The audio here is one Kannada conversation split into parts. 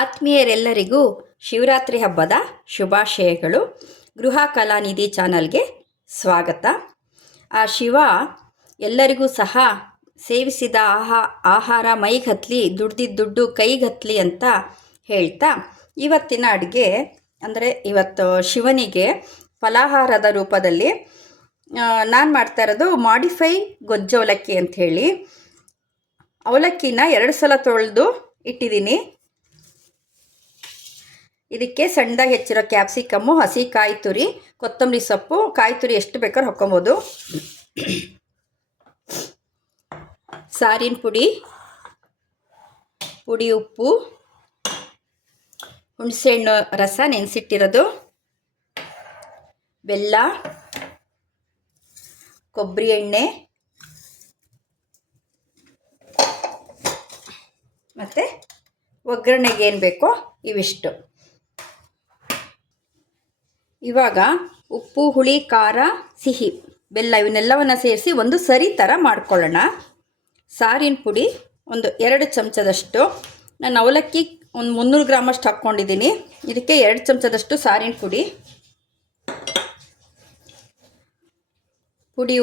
ಆತ್ಮೀಯರೆಲ್ಲರಿಗೂ ಶಿವರಾತ್ರಿ ಹಬ್ಬದ ಶುಭಾಶಯಗಳು. ಗೃಹ ಕಲಾನಿಧಿ ಚಾನಲ್ಗೆ ಸ್ವಾಗತ. ಆ ಶಿವ ಎಲ್ಲರಿಗೂ ಸಹ ಸೇವಿಸಿದ ಆಹಾರ ಮೈಗತ್ತಲಿ, ದುಡ್ದಿದ್ದ ದುಡ್ಡು ಕೈಗತ್ತಲಿ ಅಂತ ಹೇಳ್ತಾ ಇವತ್ತಿನ ಅಡುಗೆ ಅಂದರೆ ಇವತ್ತು ಶಿವನಿಗೆ ಫಲಾಹಾರದ ರೂಪದಲ್ಲಿ ನಾನು ಮಾಡ್ತಾ ಇರೋದು ಮಾಡಿಫೈ ಗೊಜ್ಜು ಅವಲಕ್ಕಿ ಅಂಥೇಳಿ. ಅವಲಕ್ಕಿನ 2 ಸಲ ತೊಳೆದು ಇಟ್ಟಿದ್ದೀನಿ. ಇದಕ್ಕೆ ಸಣ್ಣದಾಗಿ ಹೆಚ್ಚಿರೋ ಕ್ಯಾಪ್ಸಿಕಮ್ಮು, ಹಸಿ ಕಾಯಿ ತುರಿ, ಕೊತ್ತಂಬರಿ ಸೊಪ್ಪು, ಕಾಯಿ ತುರಿ ಎಷ್ಟು ಬೇಕಾದ್ರೂ ಹಾಕ್ಕೊಬೋದು. ಸಾರಿನ ಪುಡಿ, ಉಪ್ಪು, ಹುಣಸೆಹಣ್ಣು ರಸ ನೆನೆಸಿಟ್ಟಿರೋದು, ಬೆಲ್ಲ, ಕೊಬ್ಬರಿ ಎಣ್ಣೆ ಮತ್ತು ಒಗ್ಗರಣೆಗೆ ಏನು ಬೇಕೋ ಇವಿಷ್ಟು. ಇವಾಗ ಉಪ್ಪು, ಹುಳಿ, ಖಾರ, ಸಿಹಿ, ಬೆಲ್ಲ ಇವನ್ನೆಲ್ಲವನ್ನು ಸೇರಿಸಿ ಒಂದು ಸರಿ ಥರ ಮಾಡ್ಕೊಳ್ಳೋಣ. ಸಾರಿನ ಪುಡಿ ಒಂದು 2 ಚಮಚದಷ್ಟು, ನಾನು ಅವಲಕ್ಕಿ ಒಂದು 300 ಗ್ರಾಮಷ್ಟು ಹಾಕ್ಕೊಂಡಿದ್ದೀನಿ. ಇದಕ್ಕೆ 2 ಚಮಚದಷ್ಟು ಸಾರಿನ ಪುಡಿ,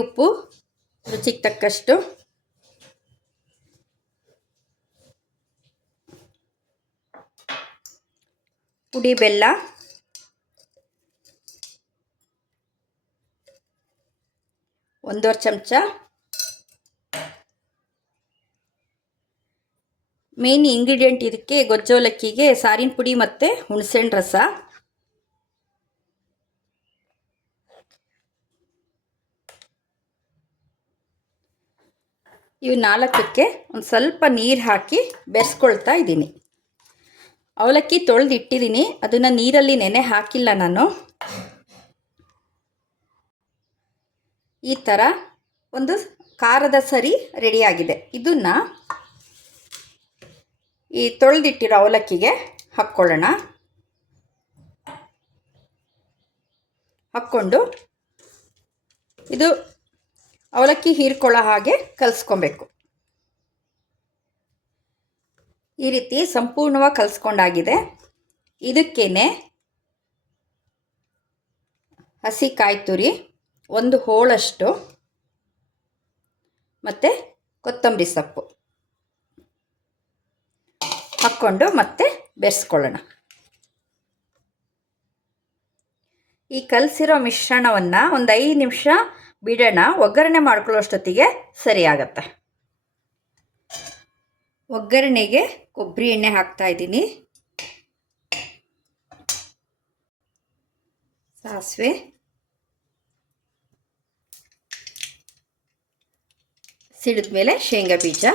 ಉಪ್ಪು ರುಚಿಗೆ ತಕ್ಕಷ್ಟು, ಪುಡಿ ಬೆಲ್ಲ, ಒಂದೂವರೆ ಚಮಚ ಮೇನ್ ಇಂಗ್ರೀಡಿಯೆಂಟ್ ಇದಕ್ಕೆ ಗೊಜ್ಜು ಅವಲಕ್ಕಿಗೆ ಸಾರಿನ ಪುಡಿ ಮತ್ತು ಹುಣಸೆಹಣ್ಣು ರಸ. ಇವು 4ಕ್ಕೆ ಒಂದು ಸ್ವಲ್ಪ ನೀರು ಹಾಕಿ ಬೆರೆಸ್ಕೊಳ್ತಾ ಇದ್ದೀನಿ. ಅವಲಕ್ಕಿ ತೊಳೆದು ಇಟ್ಟಿದ್ದೀನಿ, ಅದನ್ನು ನೀರಲ್ಲಿ ನೆನೆ ಹಾಕಿಲ್ಲ ನಾನು. ಈ ಥರ ಒಂದು ಖಾರದ ಸರಿ ರೆಡಿಯಾಗಿದೆ. ಇದನ್ನು ಈ ತೊಳೆದಿಟ್ಟಿರೋ ಅವಲಕ್ಕಿಗೆ ಹಾಕ್ಕೊಳ್ಳೋಣ. ಹಾಕ್ಕೊಂಡು ಇದು ಅವಲಕ್ಕಿ ಹೀರ್ಕೊಳ್ಳೋ ಹಾಗೆ ಕಲಿಸ್ಕೊಬೇಕು. ಈ ರೀತಿ ಸಂಪೂರ್ಣವಾಗಿ ಕಲಿಸ್ಕೊಂಡಾಗಿದೆ. ಇದಕ್ಕೇನೆ ಹಸಿ ಕಾಯಿ ತುರಿ 1 ಹೋಳಷ್ಟು ಮತ್ತು ಕೊತ್ತಂಬರಿ ಸೊಪ್ಪು ಹಾಕ್ಕೊಂಡು ಮತ್ತೆ ಬೆರೆಸ್ಕೊಳ್ಳೋಣ. ಈ ಕಲಸಿರೋ ಮಿಶ್ರಣವನ್ನು ಒಂದು 5 ನಿಮಿಷ ಬಿಡೋಣ. ಒಗ್ಗರಣೆ ಮಾಡ್ಕೊಳ್ಳೋಷ್ಟೊತ್ತಿಗೆ ಸರಿಯಾಗತ್ತೆ. ಒಗ್ಗರಣೆಗೆ ಕೊಬ್ಬರಿ ಎಣ್ಣೆ ಹಾಕ್ತಾಯಿದ್ದೀನಿ, ಸಾಸಿವೆ, ಸಿಡಿದ ಮೇಲೆ ಶೇಂಗಾ ಬೀಜ,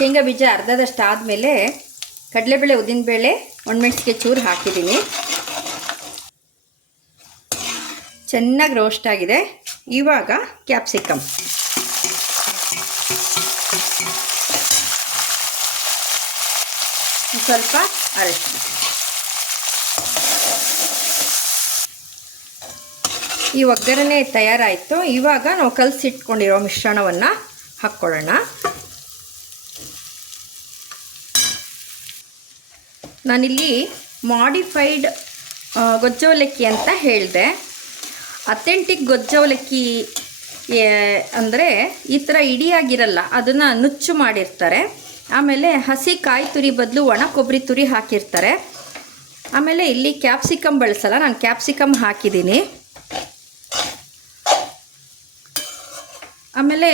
ಶೇಂಗಾ ಬೀಜ ಅರ್ಧದಷ್ಟು ಆದಮೇಲೆ ಕಡಲೆಬೇಳೆ, ಉದ್ದಿನಬೇಳೆ, ಒಣಮೆಣಸಿಗೆ ಚೂರು ಹಾಕಿದ್ದೀನಿ. ಚೆನ್ನಾಗಿ ರೋಸ್ಟ್ ಆಗಿದೆ. ಇವಾಗ ಕ್ಯಾಪ್ಸಿಕಮ್, ಸ್ವಲ್ಪ ಅರಶಿನ, ಈ ಒಗ್ಗರಣೆ ತಯಾರಾಯಿತು. ಇವಾಗ ನಾವು ಕಲಸಿಟ್ಕೊಂಡಿರೋ ಮಿಶ್ರಣವನ್ನು ಹಾಕ್ಕೊಳ್ಳೋಣ. ನಾನಿಲ್ಲಿ ಮಾಡಿಫೈಡ್ ಗೊಜ್ಜು ಅವಲಕ್ಕಿ ಅಂತ ಹೇಳಿದೆ. ಅಥೆಂಟಿಕ್ ಗೊಜ್ಜು ಅವಲಕ್ಕಿ ಅಂದರೆ ಈ ಥರ ಇಡಿಯಾಗಿರಲ್ಲ, ಅದನ್ನು ನುಚ್ಚು ಮಾಡಿರ್ತಾರೆ. ಆಮೇಲೆ ಹಸಿ ಕಾಯಿ ತುರಿ ಬದಲು ಒಣ ಕೊಬ್ಬರಿ ತುರಿ ಹಾಕಿರ್ತಾರೆ. ಆಮೇಲೆ ಇಲ್ಲಿ ಕ್ಯಾಪ್ಸಿಕಮ್ ಬಳಸಲ್ಲ, ನಾನು ಕ್ಯಾಪ್ಸಿಕಮ್ ಹಾಕಿದ್ದೀನಿ. ಆಮೇಲೆ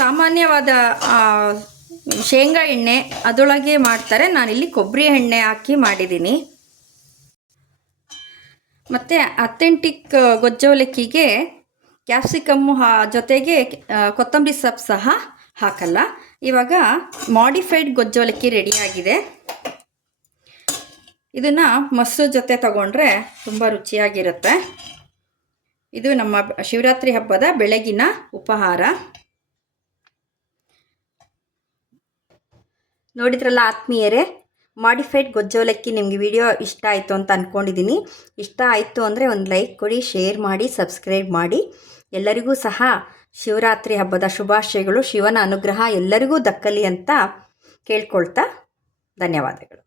ಸಾಮಾನ್ಯವಾದ ಶೇಂಗಾ ಎಣ್ಣೆ ಅದರೊಳಗೆ ಮಾಡ್ತಾರೆ, ನಾನಿಲ್ಲಿ ಕೊಬ್ಬರಿ ಎಣ್ಣೆ ಹಾಕಿ ಮಾಡಿದ್ದೀನಿ. ಮತ್ತು ಅಥೆಂಟಿಕ್ ಗೊಜ್ಜು ಅವಲಕ್ಕಿಗೆ ಕ್ಯಾಪ್ಸಿಕಮ್ಮು ಜೊತೆಗೆ ಕೊತ್ತಂಬರಿ ಸೊಪ್ಪು ಸಹ ಹಾಕಲ್ಲ. ಇವಾಗ ಮಾಡಿಫೈಡ್ ಗೊಜ್ಜವಲಕ್ಕಿ ರೆಡಿಯಾಗಿದೆ. ಇದನ್ನು ಮೊಸರು ಜೊತೆ ತಗೊಂಡ್ರೆ ತುಂಬ ರುಚಿಯಾಗಿರುತ್ತೆ. ಇದು ನಮ್ಮ ಶಿವರಾತ್ರಿ ಹಬ್ಬದ ಬೆಳಗಿನ ಉಪಹಾರ. ನೋಡಿದ್ರಲ್ಲ ಆತ್ಮೀಯರೇ, ಮಾಡಿಫೈಡ್ ಗೊಜ್ಜವಲಕ್ಕಿ ನಿಮಗೆ ವಿಡಿಯೋ ಇಷ್ಟ ಆಯಿತು ಅಂತ ಅಂದ್ಕೊಂಡಿದ್ದೀನಿ. ಇಷ್ಟ ಆಯಿತು ಅಂದರೆ ಒಂದು ಲೈಕ್ ಕೊಡಿ, ಶೇರ್ ಮಾಡಿ, ಸಬ್ಸ್ಕ್ರೈಬ್ ಮಾಡಿ. ಎಲ್ಲರಿಗೂ ಸಹ ಶಿವರಾತ್ರಿ ಹಬ್ಬದ ಶುಭಾಶಯಗಳು. ಶಿವನ ಅನುಗ್ರಹ ಎಲ್ಲರಿಗೂ ದಕ್ಕಲಿ ಅಂತ ಕೇಳ್ಕೊಳ್ತಾ ಧನ್ಯವಾದಗಳು.